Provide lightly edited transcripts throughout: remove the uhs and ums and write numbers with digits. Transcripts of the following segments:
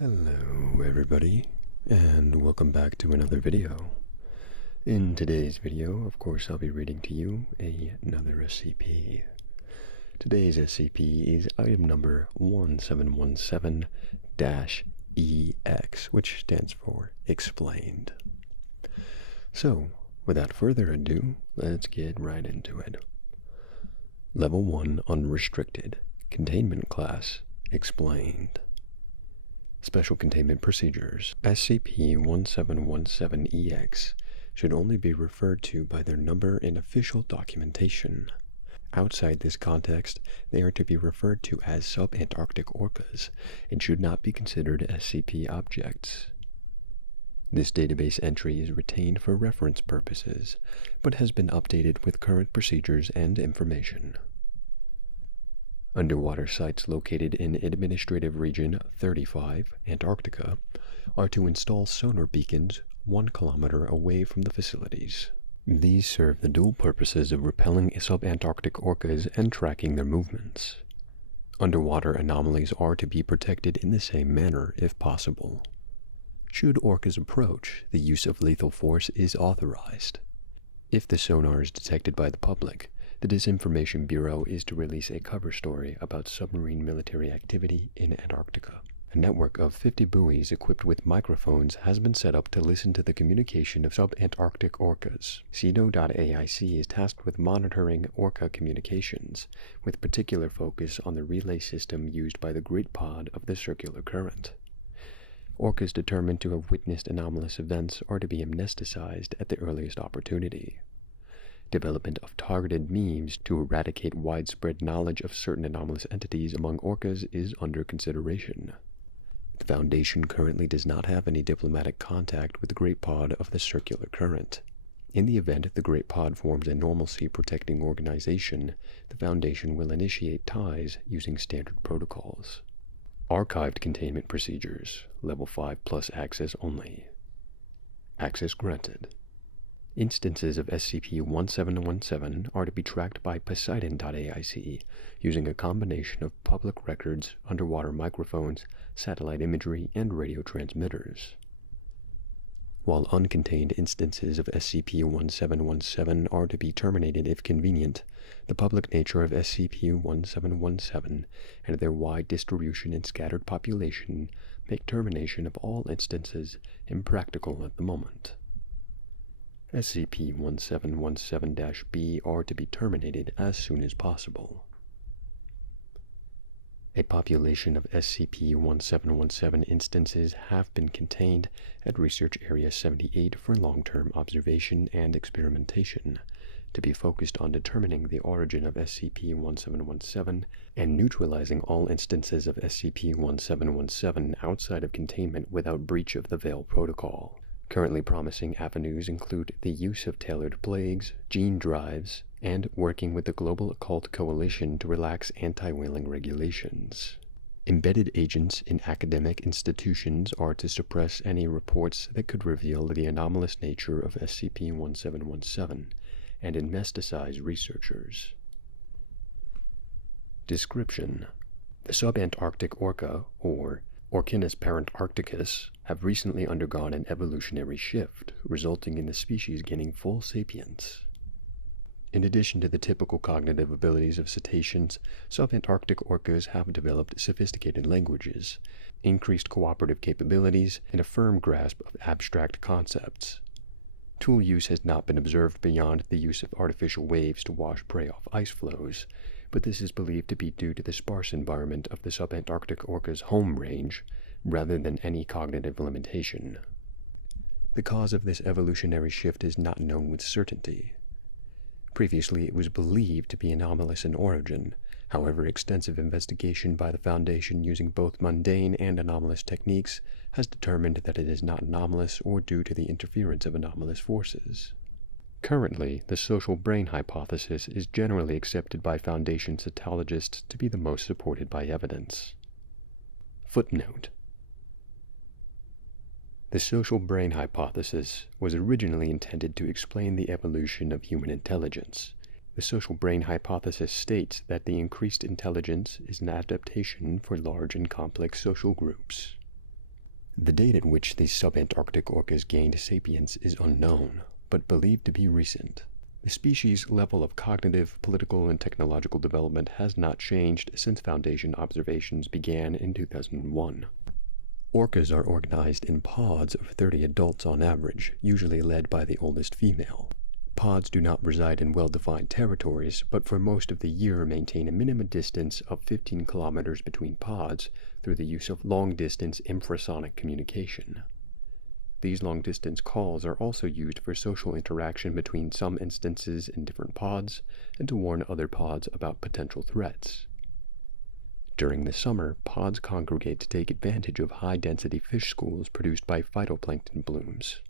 Hello everybody, and welcome back to another video. In today's video, of course, I'll be reading to you another SCP. Today's SCP is item number 1717-EX, which stands for Explained. So, without further ado, let's get right into it. Level 1 Unrestricted, Containment Class, Explained. Special Containment Procedures. SCP-1717-EX should only be referred to by their number in official documentation. Outside this context, they are to be referred to as subantarctic orcas and should not be considered SCP objects. This database entry is retained for reference purposes, but has been updated with current procedures and information. Underwater sites located in Administrative Region 35, Antarctica, are to install sonar beacons 1 kilometer away from the facilities. These serve the dual purposes of repelling subantarctic orcas and tracking their movements. Underwater anomalies are to be protected in the same manner if possible. Should orcas approach, the use of lethal force is authorized. If the sonar is detected by the public, the Disinformation Bureau is to release a cover story about submarine military activity in Antarctica. A network of 50 buoys equipped with microphones has been set up to listen to the communication of subantarctic orcas. CEDO.AIC is tasked with monitoring orca communications, with particular focus on the relay system used by the Great Pod of the Circular Current. Orcas determined to have witnessed anomalous events are to be amnesticized at the earliest opportunity. Development of targeted memes to eradicate widespread knowledge of certain anomalous entities among orcas is under consideration. The Foundation currently does not have any diplomatic contact with the Great Pod of the Circular Current. In the event the Great Pod forms a normalcy-protecting organization, the Foundation will initiate ties using standard protocols. Archived Containment Procedures, Level 5 plus access only. Access granted. Instances of SCP-1717 are to be tracked by Poseidon.AIC using a combination of public records, underwater microphones, satellite imagery, and radio transmitters. While uncontained instances of SCP-1717 are to be terminated if convenient, the public nature of SCP-1717 and their wide distribution and scattered population make termination of all instances impractical at the moment. SCP-1717-B are to be terminated as soon as possible. A population of SCP-1717 instances have been contained at Research Area 78 for long-term observation and experimentation, to be focused on determining the origin of SCP-1717 and neutralizing all instances of SCP-1717 outside of containment without breach of the Veil Protocol. Currently promising avenues include the use of tailored plagues, gene drives, and working with the Global Occult Coalition to relax anti-whaling regulations. Embedded agents in academic institutions are to suppress any reports that could reveal the anomalous nature of SCP-1717 and amnesticize researchers. Description: the subantarctic orca, or Orcinus parantarcticus, have recently undergone an evolutionary shift, resulting in the species gaining full sapience. In addition to the typical cognitive abilities of cetaceans, subantarctic orcas have developed sophisticated languages, increased cooperative capabilities, and a firm grasp of abstract concepts. Tool use has not been observed beyond the use of artificial waves to wash prey off ice floes, but this is believed to be due to the sparse environment of the subantarctic orca's home range, rather than any cognitive limitation. The cause of this evolutionary shift is not known with certainty. Previously, it was believed to be anomalous in origin. However, extensive investigation by the Foundation using both mundane and anomalous techniques has determined that it is not anomalous or due to the interference of anomalous forces. Currently, the social brain hypothesis is generally accepted by Foundation cytologists to be the most supported by evidence. Footnote: the social brain hypothesis was originally intended to explain the evolution of human intelligence. The social brain hypothesis states that the increased intelligence is an adaptation for large and complex social groups. The date at which these subantarctic orcas gained sapience is unknown, but believed to be recent. The species' level of cognitive, political, and technological development has not changed since Foundation observations began in 2001. Orcas are organized in pods of 30 adults on average, usually led by the oldest female. Pods do not reside in well-defined territories, but for most of the year maintain a minimum distance of 15 kilometers between pods through the use of long-distance infrasonic communication. These long-distance calls are also used for social interaction between some instances in different pods and to warn other pods about potential threats. During the summer, pods congregate to take advantage of high-density fish schools produced by phytoplankton blooms.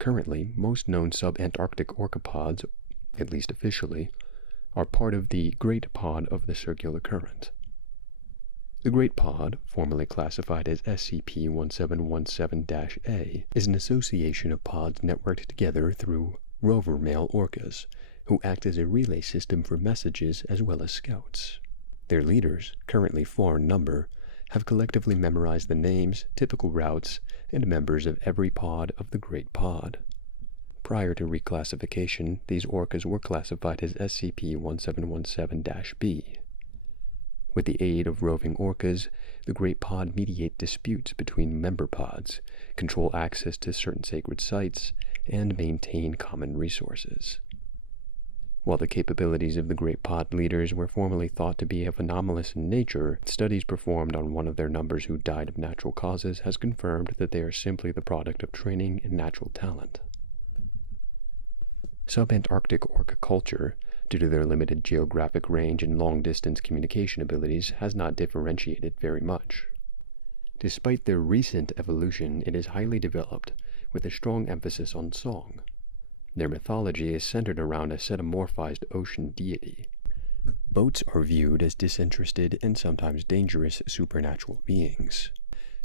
Currently, most known subantarctic orcapods, at least officially, are part of the Great Pod of the Circular Current. The Great Pod, formerly classified as SCP-1717-A, is an association of pods networked together through rover male orcas, who act as a relay system for messages as well as scouts. Their leaders, currently 4 in number, have collectively memorized the names, typical routes, and members of every pod of the Great Pod. Prior to reclassification, these orcas were classified as SCP-1717-B. With the aid of roving orcas, the Great Pod mediate disputes between member pods, control access to certain sacred sites, and maintain common resources. While the capabilities of the Great Pod leaders were formerly thought to be of anomalous in nature, studies performed on one of their numbers who died of natural causes has confirmed that they are simply the product of training and natural talent. Subantarctic orca culture, due to their limited geographic range and long-distance communication abilities, has not differentiated very much. Despite their recent evolution, it is highly developed, with a strong emphasis on song. Their mythology is centered around a cetamorphized ocean deity. Boats are viewed as disinterested and sometimes dangerous supernatural beings.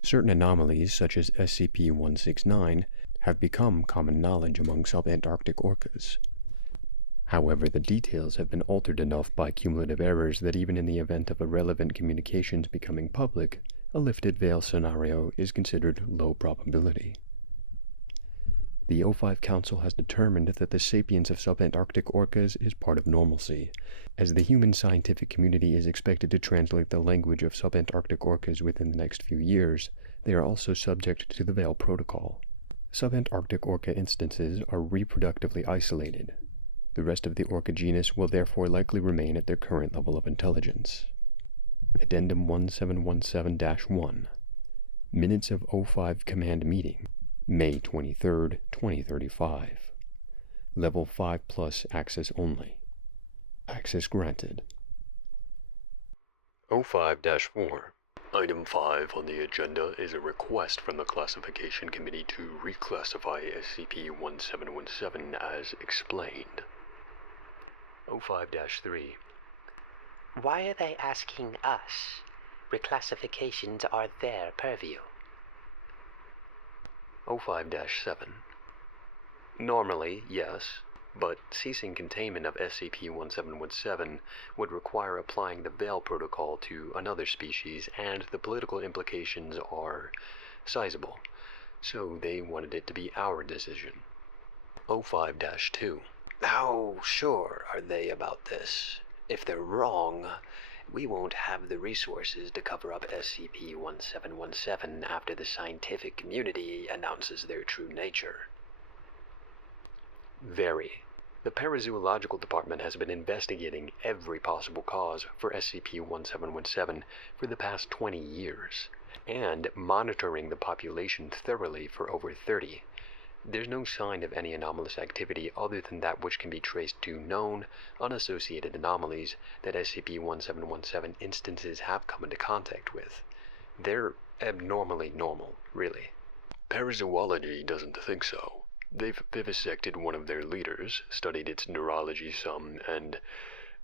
Certain anomalies, such as SCP-169, have become common knowledge among subantarctic orcas. However, the details have been altered enough by cumulative errors that even in the event of irrelevant communications becoming public, a lifted veil scenario is considered low probability. The O5 Council has determined that the sapience of subantarctic orcas is part of normalcy. As the human scientific community is expected to translate the language of subantarctic orcas within the next few years, they are also subject to the Veil Protocol. Subantarctic orca instances are reproductively isolated. The rest of the orca genus will therefore likely remain at their current level of intelligence. Addendum 1717-1 Minutes of O5 Command Meeting, May 23, 2035. Level 5+ access only. Access granted. O5-4. Item 5 on the agenda is a request from the Classification Committee to reclassify SCP-1717 as explained. O5-3. Why are they asking us? Reclassifications are their purview. O5-7. Normally, yes, but ceasing containment of SCP-1717 would require applying the Veil Protocol to another species, and the political implications are sizable, so they wanted it to be our decision. O5-2. How sure are they about this? If they're wrong, we won't have the resources to cover up SCP-1717 after the scientific community announces their true nature. Very. The Parazoological Department has been investigating every possible cause for SCP-1717 for the past 20 years, and monitoring the population thoroughly for over 30. There's no sign of any anomalous activity other than that which can be traced to known, unassociated anomalies that SCP-1717 instances have come into contact with. They're abnormally normal, really. Parazoology doesn't think so. They've vivisected one of their leaders, studied its neurology some, and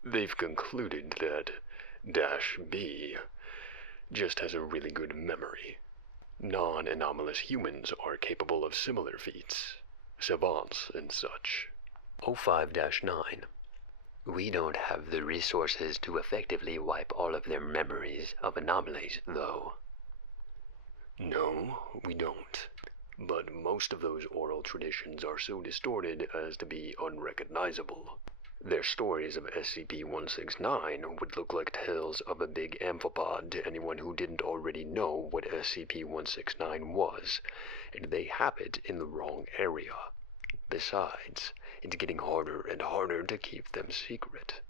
they've concluded that -B just has a really good memory. Non-anomalous humans are capable of similar feats, savants and such. O5-9. We don't have the resources to effectively wipe all of their memories of anomalies, though. No, we don't. But most of those oral traditions are so distorted as to be unrecognizable. Their stories of SCP-169 would look like tales of a big amphipod to anyone who didn't already know what SCP-169 was, and they have it in the wrong area. Besides, it's getting harder and harder to keep them secret.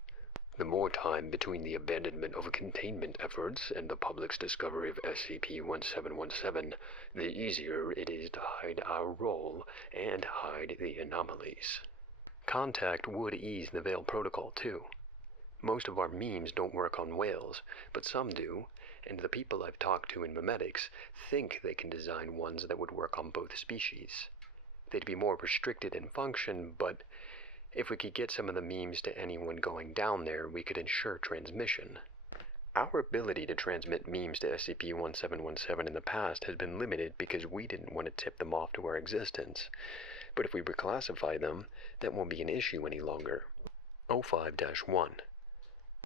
The more time between the abandonment of containment efforts and the public's discovery of SCP-1717, the easier it is to hide our role and hide the anomalies. Contact would ease the Veil Protocol, too. Most of our memes don't work on whales, but some do, and the people I've talked to in memetics think they can design ones that would work on both species. They'd be more restricted in function, but if we could get some of the memes to anyone going down there, we could ensure transmission. Our ability to transmit memes to SCP-1717 in the past has been limited because we didn't want to tip them off to our existence. But if we reclassify them, that won't be an issue any longer. 05-1.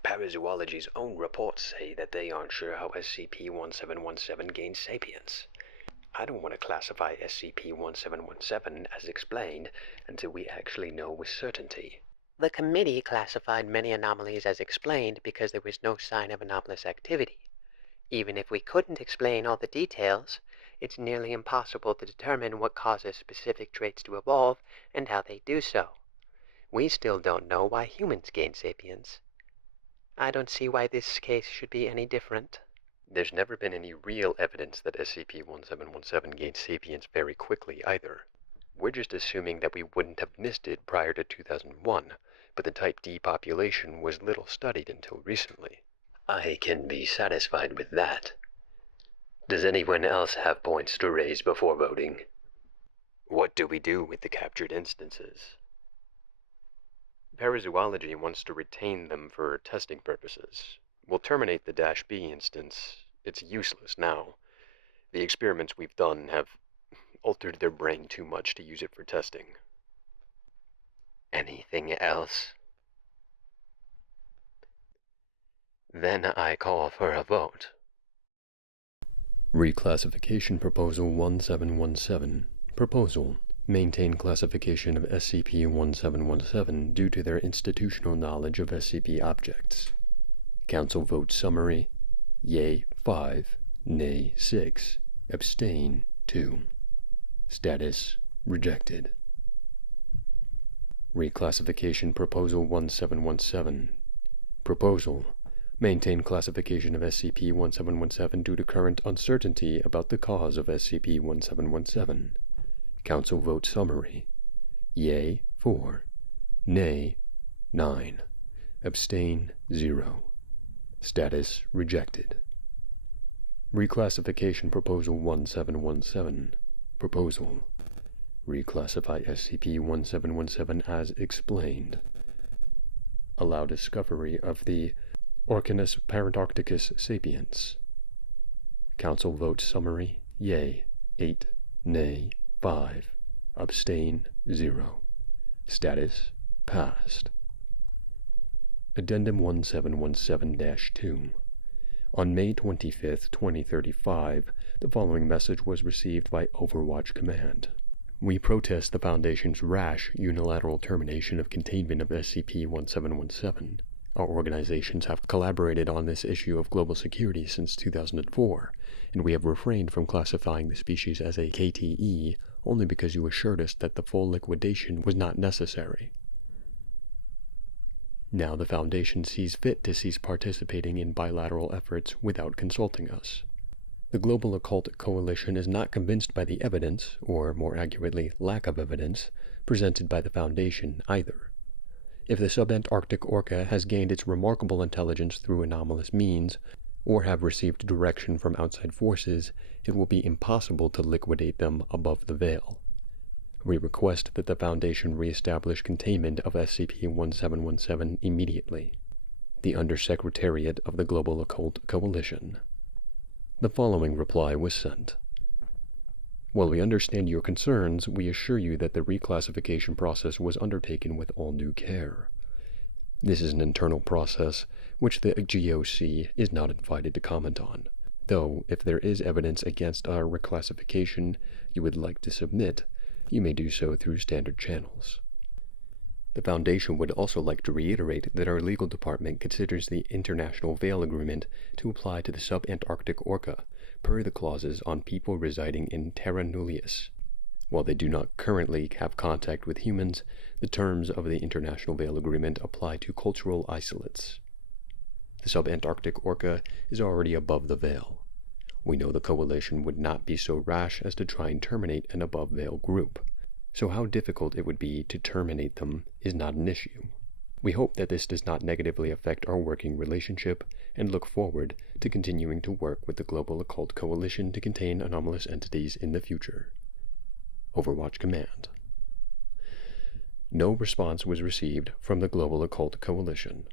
Parazoology's own reports say that they aren't sure how SCP-1717 gained sapience. I don't want to classify SCP-1717 as explained until we actually know with certainty. The committee classified many anomalies as explained because there was no sign of anomalous activity. Even if we couldn't explain all the details, it's nearly impossible to determine what causes specific traits to evolve and how they do so. We still don't know why humans gain sapience. I don't see why this case should be any different. There's never been any real evidence that SCP-1717 gained sapience very quickly either. We're just assuming that we wouldn't have missed it prior to 2001, but the Type D population was little studied until recently. I can be satisfied with that. Does anyone else have points to raise before voting? What do we do with the captured instances? Parazoology wants to retain them for testing purposes. We'll terminate the -B instance. It's useless now. The experiments we've done have altered their brain too much to use it for testing. Anything else? Then I call for a vote. Reclassification Proposal 1717. Proposal: maintain classification of SCP-1717 due to their institutional knowledge of SCP objects. Council vote summary: Yay 5, Nay 6, Abstain 2. Status: rejected. Reclassification Proposal 1717. Proposal: maintain classification of SCP-1717 due to current uncertainty about the cause of SCP-1717. Council vote summary: Yay 4, Nay 9, Abstain 0. Status: rejected. Reclassification Proposal 1717. Proposal: reclassify SCP-1717 as explained. Allow discovery of the Orcinus parantarcticus sapiens. Council vote summary: Yay 8, Nay 5, Abstain 0. Status: passed. Addendum 1717-2. On May 25, 2035, the following message was received by Overwatch Command. We protest the Foundation's rash, unilateral termination of containment of SCP-1717. Our organizations have collaborated on this issue of global security since 2004, and we have refrained from classifying the species as a KTE only because you assured us that the full liquidation was not necessary. Now the Foundation sees fit to cease participating in bilateral efforts without consulting us. The Global Occult Coalition is not convinced by the evidence, or more accurately, lack of evidence, presented by the Foundation either. If the subantarctic orca has gained its remarkable intelligence through anomalous means, or have received direction from outside forces, it will be impossible to liquidate them above the veil. We request that the Foundation reestablish containment of SCP-1717 immediately. The Undersecretariat of the Global Occult Coalition. The following reply was sent. While we understand your concerns, we assure you that the reclassification process was undertaken with all due care. This is an internal process which the GOC is not invited to comment on. Though, if there is evidence against our reclassification you would like to submit, you may do so through standard channels. The Foundation would also like to reiterate that our legal department considers the International Veil Agreement to apply to the subantarctic orca, per the clauses on people residing in terra nullius. While they do not currently have contact with humans, the terms of the International Veil Agreement apply to cultural isolates. The subantarctic orca is already above the veil. We know the Coalition would not be so rash as to try and terminate an above-veil group, so how difficult it would be to terminate them is not an issue. We hope that this does not negatively affect our working relationship, and look forward to continuing to work with the Global Occult Coalition to contain anomalous entities in the future. Overwatch Command. No response was received from the Global Occult Coalition.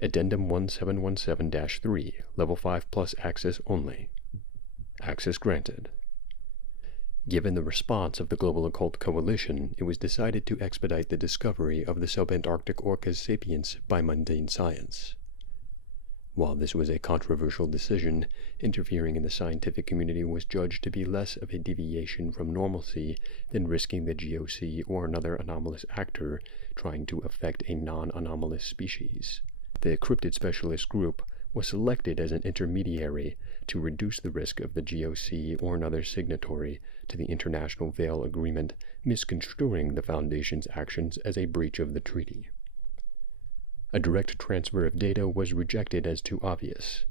Addendum 1717-3, Level 5 Plus access only. Access granted. Given the response of the Global Occult Coalition, it was decided to expedite the discovery of the subantarctic orca's sapience by mundane science. While this was a controversial decision, interfering in the scientific community was judged to be less of a deviation from normalcy than risking the GOC or another anomalous actor trying to affect a non-anomalous species. The Cryptid Specialist Group was selected as an intermediary to reduce the risk of the GOC or another signatory to the International Veil Agreement misconstruing the Foundation's actions as a breach of the treaty. A direct transfer of data was rejected as too obvious.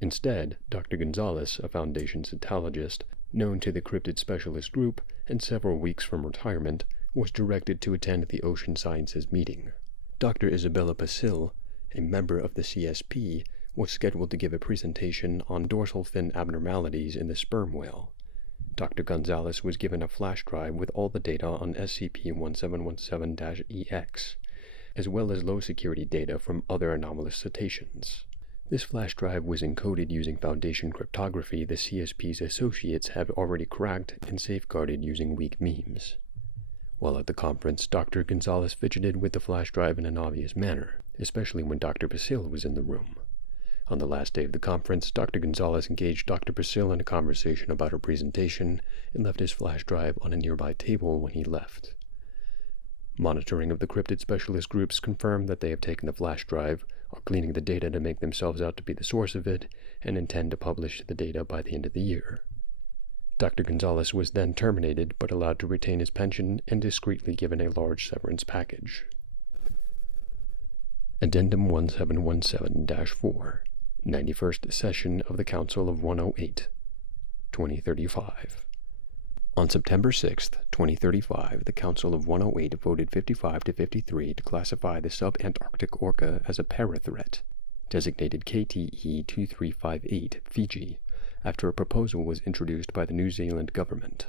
Instead, Dr. Gonzalez, a Foundation cytologist, known to the Cryptid Specialist Group and several weeks from retirement, was directed to attend the Ocean Sciences meeting. Dr. Isabella Pasil, a member of the CSP, was scheduled to give a presentation on dorsal fin abnormalities in the sperm whale. Dr. Gonzalez was given a flash drive with all the data on SCP-1717-EX, as well as low-security data from other anomalous cetaceans. This flash drive was encoded using Foundation cryptography the CSP's associates have already cracked and safeguarded using weak memes. While at the conference, Dr. Gonzalez fidgeted with the flash drive in an obvious manner, especially when Dr. Pasil was in the room. On the last day of the conference, Dr. Gonzalez engaged Dr. Pasil in a conversation about her presentation and left his flash drive on a nearby table when he left. Monitoring of the Cryptid Specialist Groups confirmed that they have taken the flash drive, are cleaning the data to make themselves out to be the source of it, and intend to publish the data by the end of the year. Dr. Gonzalez was then terminated but allowed to retain his pension and discreetly given a large severance package. Addendum 1717-4, 91st Session of the Council of 108, 2035. On September 6, 2035, the Council of 108 voted 55 to 53 to classify the subantarctic orca as a parathreat, designated KTE-2358 Fiji, after a proposal was introduced by the New Zealand government.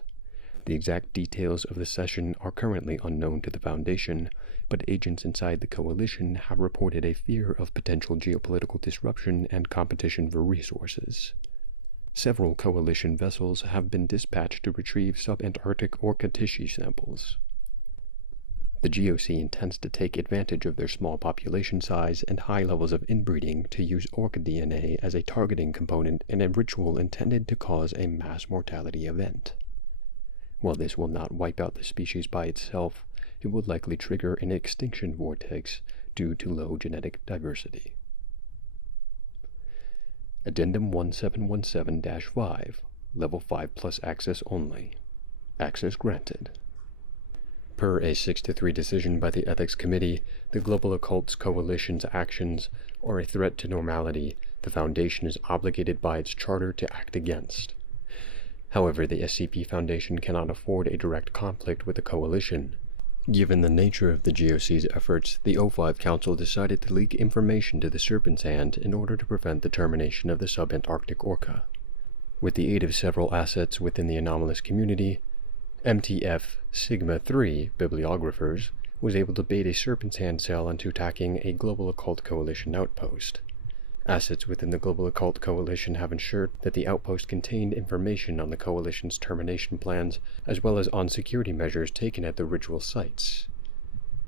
The exact details of the session are currently unknown to the Foundation, but agents inside the Coalition have reported a fear of potential geopolitical disruption and competition for resources. Several Coalition vessels have been dispatched to retrieve subantarctic orca tissue samples. The GOC intends to take advantage of their small population size and high levels of inbreeding to use orca DNA as a targeting component in a ritual intended to cause a mass mortality event. While this will not wipe out the species by itself, it will likely trigger an extinction vortex due to low genetic diversity. Addendum 1717-5, Level 5 Plus access only. Access granted. Per a 6-3 decision by the Ethics Committee, the Global Occults Coalition's actions are a threat to normality the Foundation is obligated by its charter to act against. However, the SCP Foundation cannot afford a direct conflict with the Coalition. Given the nature of the GOC's efforts, the O5 Council decided to leak information to the Serpent's Hand in order to prevent the termination of the subantarctic orca. With the aid of several assets within the anomalous community, MTF Sigma-3 bibliographers was able to bait a Serpent's Hand cell into attacking a Global Occult Coalition outpost. Assets within the Global Occult Coalition have ensured that the outpost contained information on the Coalition's termination plans, as well as on security measures taken at the ritual sites.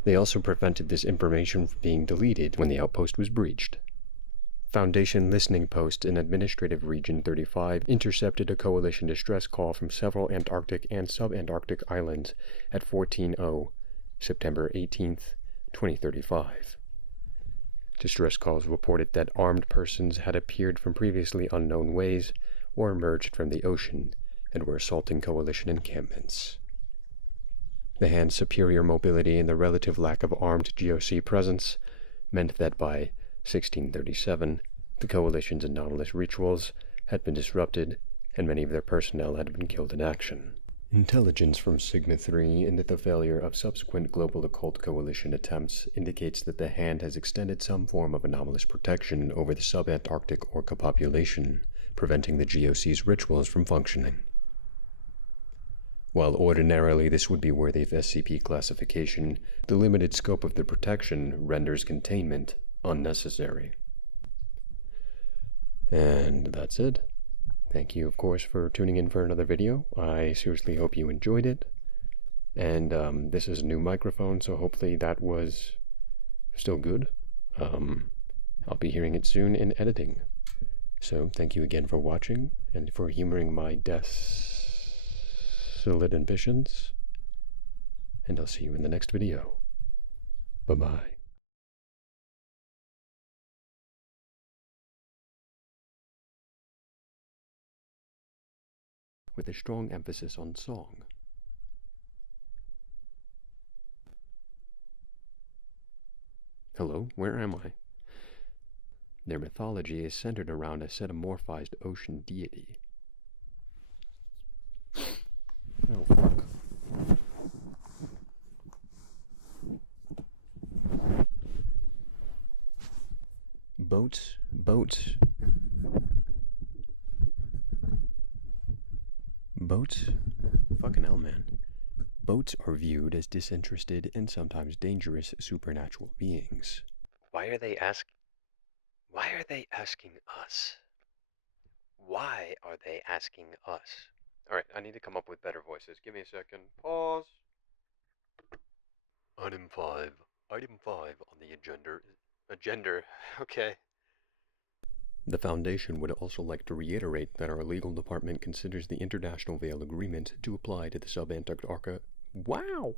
They also prevented this information from being deleted when the outpost was breached. Foundation listening post in Administrative Region 35 intercepted a Coalition distress call from several Antarctic and subantarctic islands at 14:00, September 18th, 2035. Distress calls reported that armed persons had appeared from previously unknown ways or emerged from the ocean and were assaulting Coalition encampments. The hand's superior mobility and the relative lack of armed GOC presence meant that by 1637, the Coalition's anomalous rituals had been disrupted, and many of their personnel had been killed in action. Intelligence from Sigma-3 into the failure of subsequent Global Occult Coalition attempts indicates that the Hand has extended some form of anomalous protection over the subantarctic orca population, preventing the GOC's rituals from functioning. While ordinarily this would be worthy of SCP classification, the limited scope of the protection renders containment unnecessary. And that's it. Thank you, of course, for tuning in for another video. I seriously hope you enjoyed it. And this is a new microphone, so hopefully that was still good. I'll be hearing it soon in editing. So thank you again for watching and for humoring my desolate ambitions. And I'll see you in the next video. Bye-bye. With a strong emphasis on song. Hello, where am I? Their mythology is centered around a metamorphized ocean deity. Oh, fuck. Boats. Fucking hell, man. Boats are viewed as disinterested and sometimes dangerous supernatural beings. Why are they asking us? Why are they asking us? Alright, I need to come up with better voices. Give me a second. Pause. Item 5 on the agenda. Okay. The Foundation would also like to reiterate that our legal department considers the International Veil Agreement to apply to the subantarctic orca. Wow!